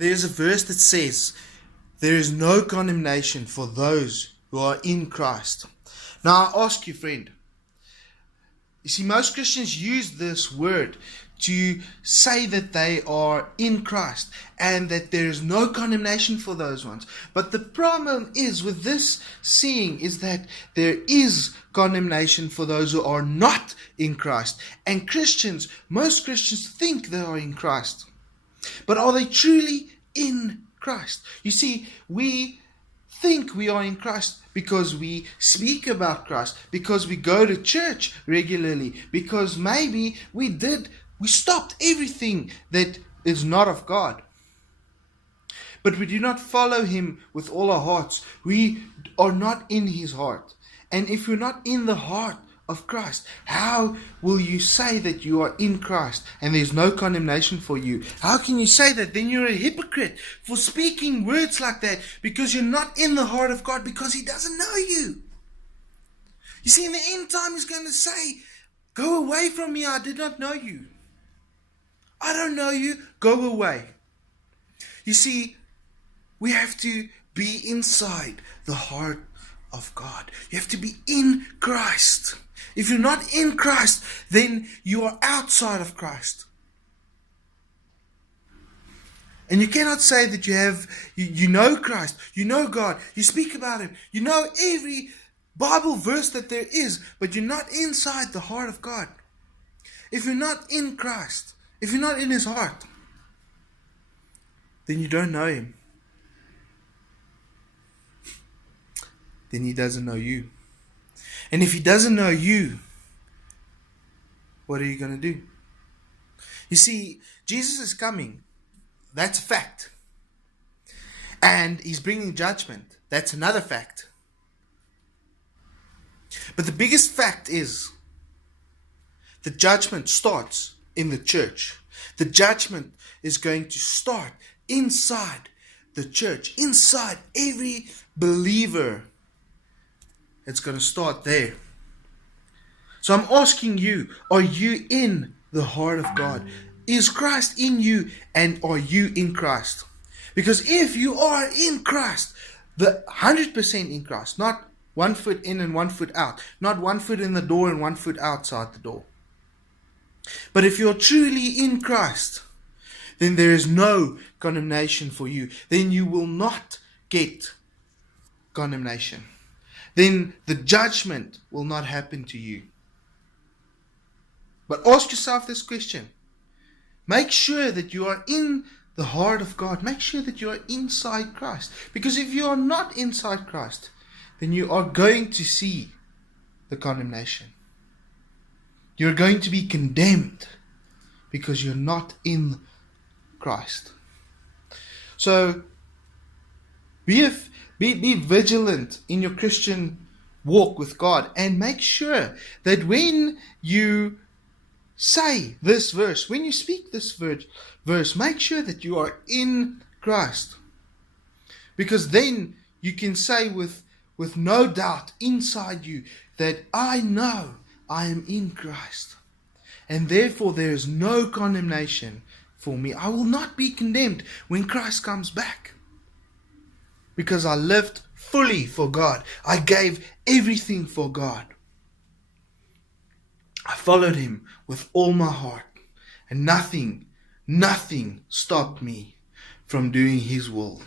There's a verse that says, there is no condemnation for those who are in Christ. Now I ask you, friend, you see, most Christians use this word to say that they are in Christ and that there is no condemnation for those ones. But the problem is with this seeing is that there is condemnation for those who are not in Christ. And Christians, most Christians think they are in Christ. But are they truly in Christ? You see, we think we are in Christ because we speak about Christ, because we go to church regularly, because maybe we stopped everything that is not of God. But we do not follow Him with all our hearts. We are not in His heart. And if you're not in the heart of Christ, how will you say that you are in Christ and there's no condemnation for you? How can you say that? Then you're a hypocrite for speaking words like that, because you're not in the heart of God, because He doesn't know you. You see, in the end time He's going to say, go away from me, I did not know you. I don't know you, go away. You see, we have to be inside the heart of God. You have to be in Christ. If you're not in Christ, then you are outside of Christ. And you cannot say that you know Christ, you know God, you speak about Him, you know every Bible verse that there is, but you're not inside the heart of God. If you're not in Christ, if you're not in His heart, then you don't know Him. Then He doesn't know you. And if He doesn't know you, what are you going to do? You see, Jesus is coming. That's a fact. And He's bringing judgment. That's another fact. But the biggest fact is the judgment starts in the church. The judgment is going to start inside the church, inside every believer. It's going to start there. So I'm asking you, are you in the heart of God? Is Christ in you, and are you in Christ? Because if you are in Christ, the 100% in Christ, not 1 foot in and 1 foot out, not 1 foot in the door and 1 foot outside the door. But if you're truly in Christ, then there is no condemnation for you. Then you will not get condemnation. Then the judgment will not happen to you. But ask yourself this question. Make sure that you are in the heart of God. Make sure that you are inside Christ. Because if you are not inside Christ, then you are going to see the condemnation. You're going to be condemned because you're not in Christ. So be vigilant in your Christian walk with God, and make sure that when you say this verse, when you speak this verse, make sure that you are in Christ. Because then you can say with no doubt inside you that I know I am in Christ, and therefore there is no condemnation for me. I will not be condemned when Christ comes back, because I lived fully for God. I gave everything for God. I followed Him with all my heart, and nothing stopped me from doing His will.